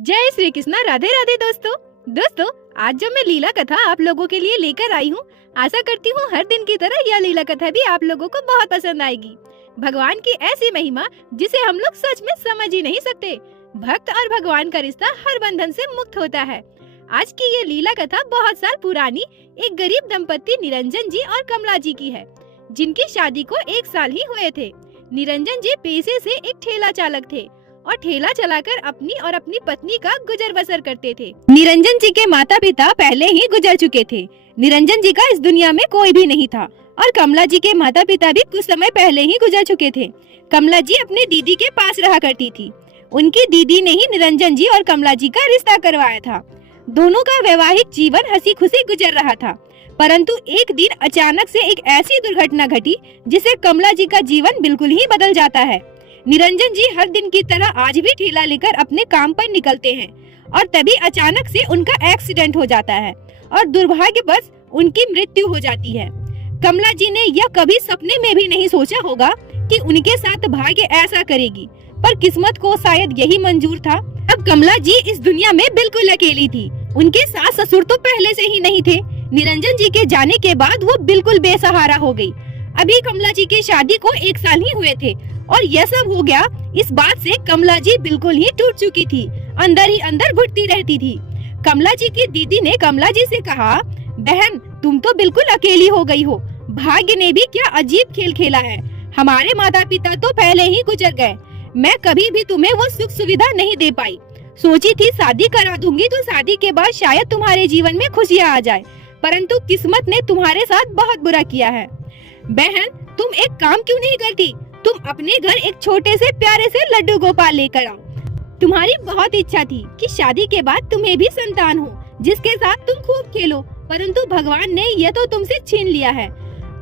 जय श्री कृष्णा। राधे राधे दोस्तों, आज जो मैं लीला कथा आप लोगों के लिए लेकर आई हूँ, आशा करती हूँ हर दिन की तरह यह लीला कथा भी आप लोगों को बहुत पसंद आएगी। भगवान की ऐसी महिमा जिसे हम लोग सच में समझ ही नहीं सकते। भक्त और भगवान का रिश्ता हर बंधन से मुक्त होता है। आज की ये लीला कथा बहुत साल पुरानी एक गरीब दंपति निरंजन जी और कमला जी की है, जिनकी शादी को 1 साल ही हुए थे। निरंजन जी पेशे से एक ठेला चालक थे और ठेला चलाकर अपनी और अपनी पत्नी का गुजर बसर करते थे। निरंजन जी के माता पिता पहले ही गुजर चुके थे। निरंजन जी का इस दुनिया में कोई भी नहीं था और कमला जी के माता पिता भी कुछ समय पहले ही गुजर चुके थे। कमला जी अपनी दीदी के पास रहा करती थी। उनकी दीदी ने ही निरंजन जी और कमला जी का रिश्ता करवाया था। दोनों का वैवाहिक जीवन हंसी खुशी गुजर रहा था, परंतु एक दिन अचानक से एक ऐसी दुर्घटना घटी जिससे कमला जी का जीवन बिल्कुल ही बदल जाता है। निरंजन जी हर दिन की तरह आज भी ठेला लेकर अपने काम पर निकलते हैं और तभी अचानक से उनका एक्सीडेंट हो जाता है और दुर्भाग्यवश उनकी मृत्यु हो जाती है। कमला जी ने यह कभी सपने में भी नहीं सोचा होगा कि उनके साथ भाग्य ऐसा करेगी, पर किस्मत को शायद यही मंजूर था। अब कमला जी इस दुनिया में बिल्कुल अकेली थी। उनके सास ससुर तो पहले से ही नहीं थे। निरंजन जी के जाने के बाद वो बिल्कुल बेसहारा हो गई। अभी कमला जी की शादी को 1 साल ही हुए थे और यह सब हो गया। इस बात से कमला जी बिल्कुल ही टूट चुकी थी, अंदर ही अंदर घुटती रहती थी। कमला जी की दीदी ने कमला जी से कहा, बहन तुम तो बिल्कुल अकेली हो गई हो। भाग्य ने भी क्या अजीब खेल खेला है। हमारे माता पिता तो पहले ही गुजर गए। मैं कभी भी तुम्हें वो सुख सुविधा नहीं दे पाई। सोची थी शादी करा दूंगी तो शादी के बाद शायद तुम्हारे जीवन में खुशियाँ आ जाए, परंतु किस्मत ने तुम्हारे साथ बहुत बुरा किया है। बहन तुम एक काम क्यों नहीं करती, तुम अपने घर एक छोटे से प्यारे से लड्डू गोपाल लेकर आओ। तुम्हारी बहुत इच्छा थी कि शादी के बाद तुम्हें भी संतान हो जिसके साथ तुम खूब खेलो, परंतु भगवान ने यह तो तुमसे छीन लिया है।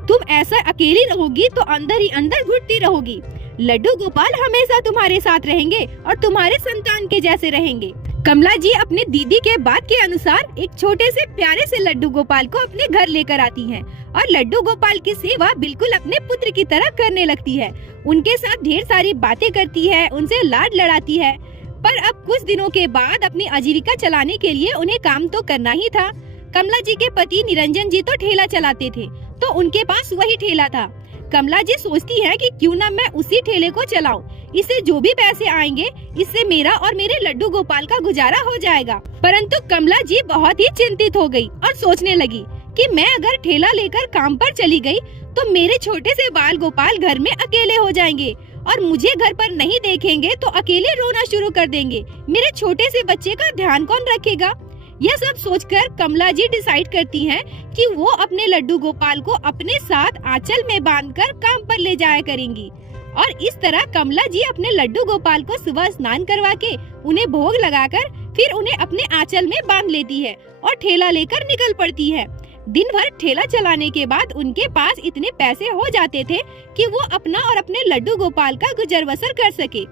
तुम ऐसा अकेली रहोगी तो अंदर ही अंदर घुटती रहोगी। लड्डू गोपाल हमेशा तुम्हारे साथ रहेंगे और तुम्हारे संतान के जैसे रहेंगे। कमला जी अपनी दीदी के बात के अनुसार एक छोटे से प्यारे से लड्डू गोपाल को अपने घर लेकर आती हैं और लड्डू गोपाल की सेवा बिल्कुल अपने पुत्र की तरह करने लगती है। उनके साथ ढेर सारी बातें करती है, उनसे लाड लड़ाती है। पर अब कुछ दिनों के बाद अपनी आजीविका चलाने के लिए उन्हें काम तो करना ही था। कमला जी के पति निरंजन जी तो ठेला चलाते थे, तो उनके पास वही ठेला था। कमला जी सोचती है कि क्यों ना मैं उसी ठेले को चलाऊं। इससे जो भी पैसे आएंगे इससे मेरा और मेरे लड्डू गोपाल का गुजारा हो जाएगा। परंतु कमला जी बहुत ही चिंतित हो गई और सोचने लगी कि मैं अगर ठेला लेकर काम पर चली गई तो मेरे छोटे से बाल गोपाल घर में अकेले हो जाएंगे और मुझे घर पर नहीं देखेंगे तो अकेले रोना शुरू कर देंगे। मेरे छोटे से बच्चे का ध्यान कौन रखेगा। यह सब सोचकर कमला जी डिसाइड करती हैं कि वो अपने लड्डू गोपाल को अपने साथ आंचल में बांधकर काम पर ले जाया करेंगी। और इस तरह कमला जी अपने लड्डू गोपाल को सुबह स्नान करवा के उन्हें भोग लगाकर फिर उन्हें अपने आंचल में बांध लेती है और ठेला लेकर निकल पड़ती है। दिन भर ठेला चलाने के बाद उनके पास इतने पैसे हो जाते थे कि वो अपना और अपने लड्डू गोपाल का गुजर बसर कर सके।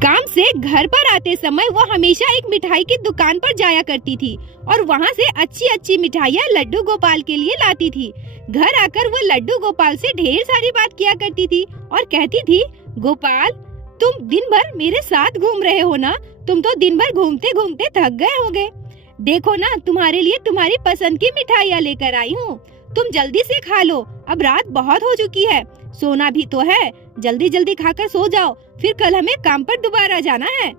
काम से घर पर आते समय वो हमेशा एक मिठाई की दुकान पर जाया करती थी और वहाँ से अच्छी अच्छी मिठाइयाँ लड्डू गोपाल के लिए लाती थी। घर आकर वो लड्डू गोपाल से ढेर सारी बात किया करती थी और कहती थी, गोपाल तुम दिन भर मेरे साथ घूम रहे हो ना, तुम तो दिन भर घूमते घूमते थक गए होगे। देखो ना तुम्हारे लिए तुम्हारी पसंद की मिठाइयाँ लेकर आई हूँ, तुम जल्दी से खा लो, अब रात बहुत हो चुकी है, सोना भी तो है, जल्दी जल्दी खाकर सो जाओ, फिर कल हमें काम पर दोबारा जाना है।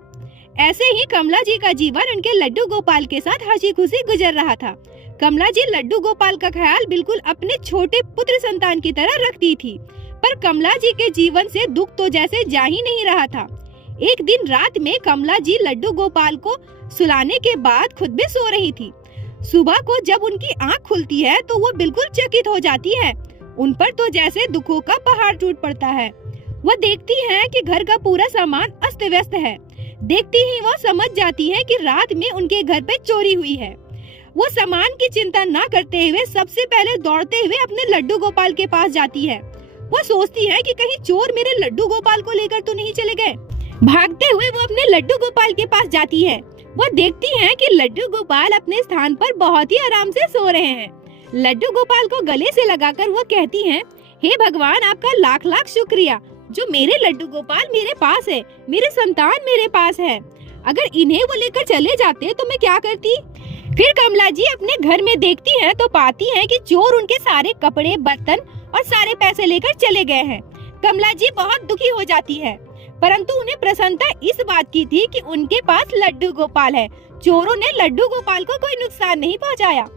ऐसे ही कमला जी का जीवन उनके लड्डू गोपाल के साथ हंसी खुशी गुजर रहा था। कमला जी लड्डू गोपाल का ख्याल बिल्कुल अपने छोटे पुत्र संतान की तरह रखती थी, पर कमला जी के जीवन से दुख तो जैसे जा ही नहीं रहा था। एक दिन रात में कमला जी लड्डू गोपाल को सुलाने के बाद खुद भी सो रही थी। सुबह को जब उनकी आँख खुलती है तो वो बिल्कुल चकित हो जाती है। उन पर तो जैसे दुखों का पहाड़ टूट पड़ता है। वो देखती हैं कि घर का पूरा सामान अस्त व्यस्त है। देखती ही वो समझ जाती हैं कि रात में उनके घर पे चोरी हुई है। वो सामान की चिंता ना करते हुए सबसे पहले दौड़ते हुए अपने लड्डू गोपाल के पास जाती है। वो सोचती है कि कहीं चोर मेरे लड्डू गोपाल को लेकर तो नहीं चले गए। भागते हुए वो अपने लड्डू गोपाल के पास जाती है। वो देखती है कि लड्डू गोपाल अपने स्थान पर बहुत ही आराम से सो रहे हैं। लड्डू गोपाल को गले से लगाकर वो कहती हैं, हे भगवान आपका लाख लाख शुक्रिया जो मेरे लड्डू गोपाल मेरे पास है, मेरे संतान मेरे पास है। अगर इन्हें वो लेकर चले जाते तो मैं क्या करती। फिर कमला जी अपने घर में देखती हैं तो पाती हैं कि चोर उनके सारे कपड़े, बर्तन और सारे पैसे लेकर चले गए हैं। कमला जी बहुत दुखी हो जाती है, परंतु उन्हें प्रसन्नता इस बात की थी कि उनके पास लड्डू गोपाल है। चोरों ने लड्डू गोपाल को कोई नुकसान नहीं पहुंचाया।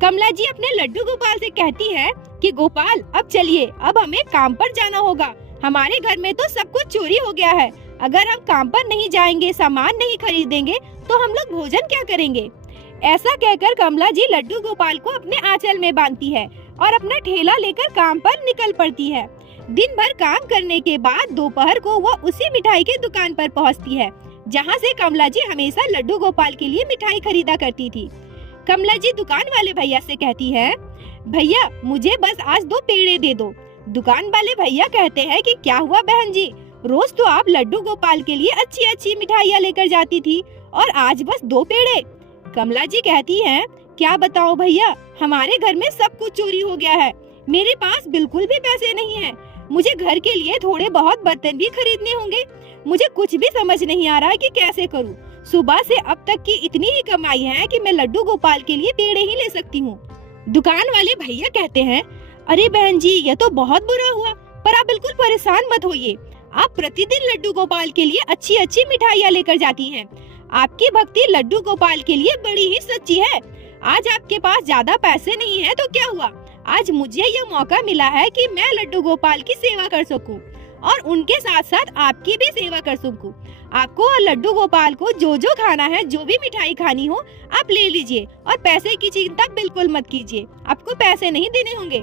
कमला जी अपने लड्डू गोपाल से कहती है कि गोपाल अब चलिए, अब हमें काम पर जाना होगा। हमारे घर में तो सब कुछ चोरी हो गया है। अगर हम काम पर नहीं जाएंगे, सामान नहीं खरीदेंगे तो हम लोग भोजन क्या करेंगे। ऐसा कहकर कमला जी लड्डू गोपाल को अपने आंचल में बांधती है और अपना ठेला लेकर काम पर निकल पड़ती है। दिन भर काम करने के बाद दोपहर को वो उसी मिठाई की दुकान पर पहुंचती है जहां से कमला जी हमेशा लड्डू गोपाल के लिए मिठाई खरीदा करती थी। कमला जी दुकान वाले भैया से कहती है, भैया मुझे बस आज 2 पेड़े दे दो। दुकान वाले भैया कहते हैं कि क्या हुआ बहन जी, रोज तो आप लड्डू गोपाल के लिए अच्छी अच्छी मिठाइयाँ लेकर जाती थी और आज बस 2 पेड़े। कमला जी कहती हैं, क्या बताओ भैया, हमारे घर में सब कुछ चोरी हो गया है। मेरे पास बिल्कुल भी पैसे नहीं है। मुझे घर के लिए थोड़े बहुत बर्तन भी खरीदने होंगे। मुझे कुछ भी समझ नहीं आ रहा है कि कैसे करूं। सुबह से अब तक की इतनी ही कमाई है कि मैं लड्डू गोपाल के लिए पेड़े ही ले सकती हूँ। दुकान वाले भैया कहते हैं, अरे बहन जी ये तो बहुत बुरा हुआ, पर आप बिल्कुल परेशान मत होइए। आप प्रतिदिन लड्डू गोपाल के लिए अच्छी अच्छी मिठाइयाँ लेकर जाती हैं। आपकी भक्ति लड्डू गोपाल के लिए बड़ी ही सच्ची है। आज आपके पास ज्यादा पैसे नहीं है तो क्या हुआ, आज मुझे यह मौका मिला है कि मैं लड्डू गोपाल की सेवा कर सकूं और उनके साथ साथ आपकी भी सेवा कर सकूं। आपको और लड्डू गोपाल को जो जो खाना है, जो भी मिठाई खानी हो आप ले लीजिए और पैसे की चिंता बिल्कुल मत कीजिए, आपको पैसे नहीं देने होंगे।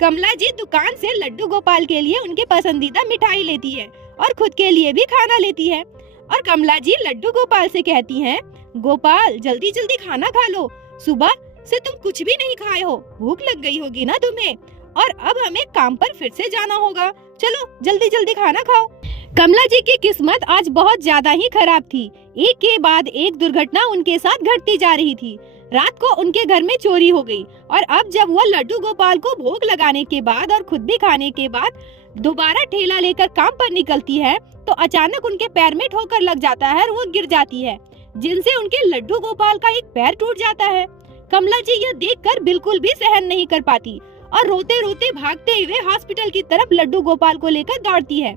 कमला जी दुकान से लड्डू गोपाल के लिए उनके पसंदीदा मिठाई लेती है और खुद के लिए भी खाना लेती है। और कमला जी लड्डू गोपाल से कहती हैं, गोपाल जल्दी जल्दी खाना खा लो, सुबह से तुम कुछ भी नहीं खाए हो, भूख लग गई होगी ना तुम्हें, और अब हमें काम पर फिर से जाना होगा, चलो जल्दी जल्दी खाना खाओ। कमला जी की किस्मत आज बहुत ज्यादा ही खराब थी। एक के बाद एक दुर्घटना उनके साथ घटती जा रही थी। रात को उनके घर में चोरी हो गई और अब जब वो लड्डू गोपाल को भोग लगाने के बाद और खुद भी खाने के बाद दोबारा ठेला लेकर काम पर निकलती है तो अचानक उनके पैर में ठोकर लग जाता है और वो गिर जाती है, जिनसे उनके लड्डू गोपाल का एक पैर टूट जाता है। कमला जी यह देखकर बिल्कुल भी सहन नहीं कर पाती और रोते रोते भागते हुए हॉस्पिटल की तरफ लड्डू गोपाल को लेकर दौड़ती है।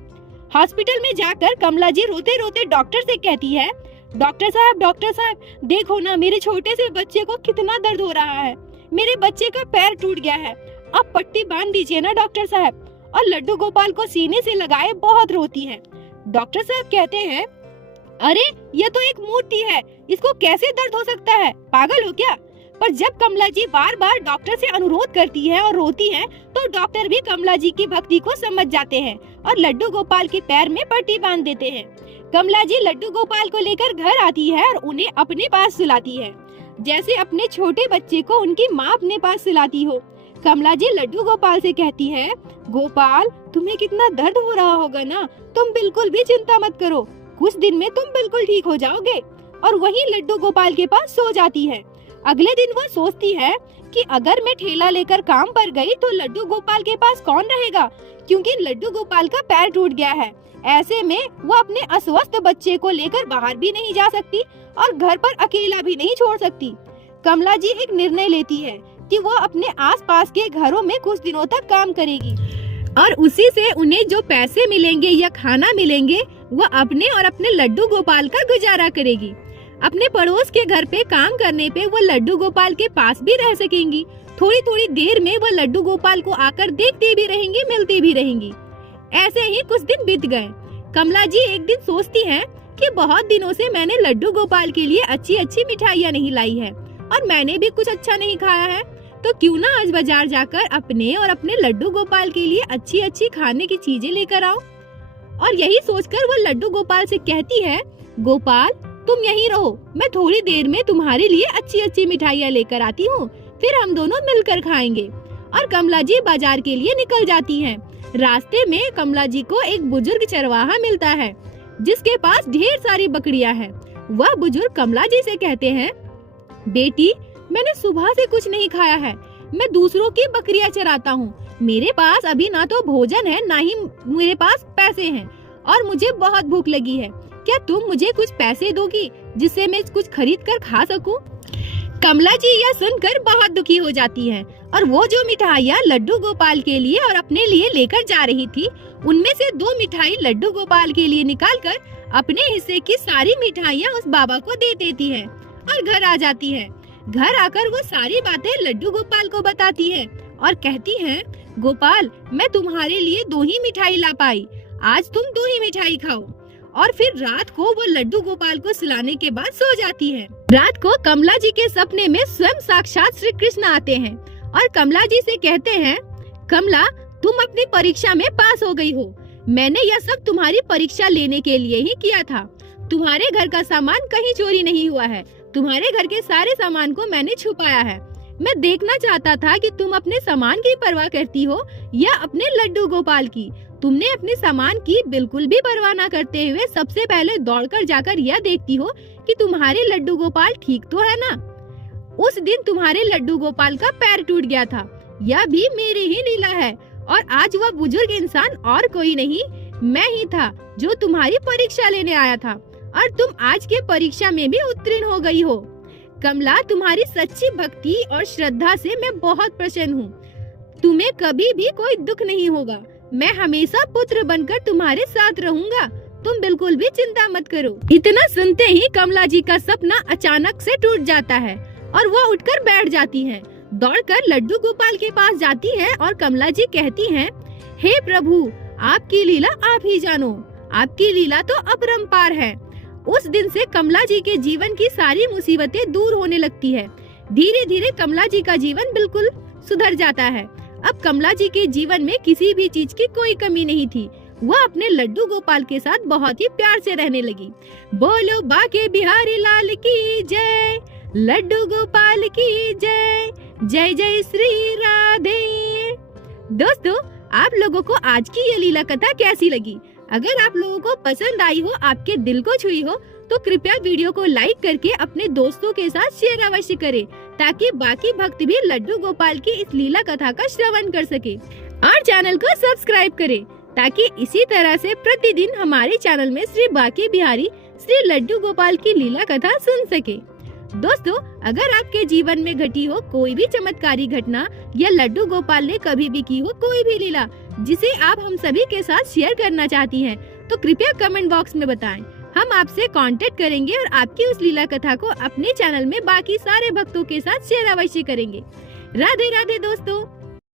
हॉस्पिटल में जाकर कमला जी रोते रोते डॉक्टर से कहती है, डॉक्टर साहब देखो ना, मेरे छोटे से बच्चे को कितना दर्द हो रहा है, मेरे बच्चे का पैर टूट गया है, अब पट्टी बांध दीजिए ना डॉक्टर साहब। और लड्डू गोपाल को सीने से लगाए बहुत रोती है। डॉक्टर साहब कहते हैं, अरे ये तो एक मूर्ति है, इसको कैसे दर्द हो सकता है, पागल हो क्या। पर जब कमला जी बार बार डॉक्टर से अनुरोध करती है और रोती है तो डॉक्टर भी कमला जी की भक्ति को समझ जाते हैं और लड्डू गोपाल के पैर में पट्टी बांध देते हैं। कमला जी लड्डू गोपाल को लेकर घर आती है और उन्हें अपने पास सुलाती है, जैसे अपने छोटे बच्चे को उनकी माँ अपने पास सुलाती हो। कमला जी लड्डू गोपाल से कहती है, गोपाल तुम्हें कितना दर्द हो रहा होगा ना, तुम बिल्कुल भी चिंता मत करो, कुछ दिन में तुम बिल्कुल ठीक हो जाओगे। और वहीं लड्डू गोपाल के पास सो जाती है। अगले दिन वो सोचती है कि अगर मैं ठेला लेकर काम पर गई तो लड्डू गोपाल के पास कौन रहेगा, क्योंकि लड्डू गोपाल का पैर टूट गया है। ऐसे में वो अपने अस्वस्थ बच्चे को लेकर बाहर भी नहीं जा सकती और घर पर अकेला भी नहीं छोड़ सकती। कमला जी एक निर्णय लेती है कि वो अपने आसपास के घरों में कुछ दिनों तक काम करेगी और उसी से उन्हें जो पैसे मिलेंगे या खाना मिलेंगे वो अपने और अपने लड्डू गोपाल का गुजारा करेगी। अपने पड़ोस के घर पे काम करने पे वो लड्डू गोपाल के पास भी रह सकेंगी। थोड़ी थोड़ी देर में वो लड्डू गोपाल को आकर देखती भी रहेंगी, मिलती भी रहेंगी। ऐसे ही कुछ दिन बीत गए। कमला जी एक दिन सोचती हैं कि बहुत दिनों से मैंने लड्डू गोपाल के लिए अच्छी अच्छी मिठाइयाँ नहीं लाई है और मैंने भी कुछ अच्छा नहीं खाया है, तो क्यों ना आज बाजार जाकर अपने और अपने लड्डू गोपाल के लिए अच्छी अच्छी खाने की चीजें लेकर आओ। और यही सोचकर वो लड्डू गोपाल से कहती है, गोपाल तुम यहीं रहो, मैं थोड़ी देर में तुम्हारे लिए अच्छी अच्छी मिठाइयाँ लेकर आती हूँ, फिर हम दोनों मिलकर खाएंगे। और कमला जी बाजार के लिए निकल जाती हैं। रास्ते में कमला जी को एक बुजुर्ग चरवाहा मिलता है जिसके पास ढेर सारी बकरियां हैं। वह बुजुर्ग कमला जी से कहते हैं, बेटी मैंने सुबह से कुछ नहीं खाया है, मैं दूसरों की बकरियां चराता हूँ, मेरे पास अभी ना तो भोजन है ना ही मेरे पास पैसे हैं और मुझे बहुत भूख लगी है, क्या तुम मुझे कुछ पैसे दोगी जिससे मैं कुछ खरीद कर खा सकूं? कमला जी यह सुनकर बहुत दुखी हो जाती है और वो जो मिठाइयाँ लड्डू गोपाल के लिए और अपने लिए लेकर जा रही थी, उनमें से 2 मिठाई लड्डू गोपाल के लिए निकालकर अपने हिस्से की सारी मिठाइयाँ उस बाबा को दे देती है और घर आ जाती है। घर आकर वो सारी बातें लड्डू गोपाल को बताती है और कहती है, गोपाल, मैं तुम्हारे लिए 2 ही मिठाई ला पाई, आज तुम 2 ही मिठाई खाओ। और फिर रात को वो लड्डू गोपाल को सुलाने के बाद सो जाती है। रात को कमला जी के सपने में स्वयं साक्षात श्री कृष्ण आते हैं और कमला जी से कहते हैं, कमला, तुम अपनी परीक्षा में पास हो गई हो। मैंने यह सब तुम्हारी परीक्षा लेने के लिए ही किया था। तुम्हारे घर का सामान कहीं चोरी नहीं हुआ है। तुम्हारे घर के सारे सामान को मैंने छुपाया है। मैं देखना चाहता था कि तुम अपने सामान की परवाह करती हो या अपने लड्डू गोपाल की। तुमने अपने सामान की बिल्कुल भी परवाह न करते हुए सबसे पहले दौड़कर जाकर यह देखती हो कि तुम्हारे लड्डू गोपाल ठीक तो है ना। उस दिन तुम्हारे लड्डू गोपाल का पैर टूट गया था। यह भी मेरी ही लीला है और आज वह बुजुर्ग इंसान और कोई नहीं, मैं ही था जो तुम्हारी परीक्षा लेने आया था और तुम आज के परीक्षा में भी उत्तीर्ण हो गई हो। कमला, तुम्हारी सच्ची भक्ति और श्रद्धा से मैं बहुत प्रसन्न हूँ। तुम्हें कभी भी कोई दुख नहीं होगा। मैं हमेशा पुत्र बनकर तुम्हारे साथ रहूंगा। तुम बिल्कुल भी चिंता मत करो। इतना सुनते ही कमला जी का सपना अचानक से टूट जाता है और वो उठकर बैठ जाती हैं। दौड़कर लड्डू गोपाल के पास जाती है और कमला जी कहती हैं, हे प्रभु, आपकी लीला आप ही जानो। आपकी लीला तो अपरंपार है। उस दिन से कमला जी के जीवन की सारी मुसीबतें दूर होने लगती है। धीरे धीरे कमला जी का जीवन बिल्कुल सुधर जाता है। अब कमला जी के जीवन में किसी भी चीज की कोई कमी नहीं थी। वह अपने लड्डू गोपाल के साथ बहुत ही प्यार से रहने लगी। बोलो बाके बिहारी लाल की जय, लड्डू गोपाल की जय, जय जय श्री राधे। दोस्तों, आप लोगों को आज की ये लीला कथा कैसी लगी? अगर आप लोगों को पसंद आई हो, आपके दिल को छुई हो, तो कृपया वीडियो को लाइक करके अपने दोस्तों के साथ शेयर अवश्य करें ताकि बाकी भक्त भी लड्डू गोपाल की इस लीला कथा का श्रवण कर सके और चैनल को सब्सक्राइब करें ताकि इसी तरह से प्रतिदिन हमारे चैनल में श्री बाके बिहारी श्री लड्डू गोपाल की लीला कथा सुन सके। दोस्तों, अगर आपके जीवन में घटी हो कोई भी चमत्कारी घटना या लड्डू गोपाल ने कभी भी की हो कोई भी लीला जिसे आप हम सभी के साथ शेयर करना चाहती हैं, तो कृपया कमेंट बॉक्स में बताएं। हम आपसे कांटेक्ट करेंगे और आपकी उस लीला कथा को अपने चैनल में बाकी सारे भक्तों के साथ शेयर अवश्य करेंगे। राधे राधे दोस्तों।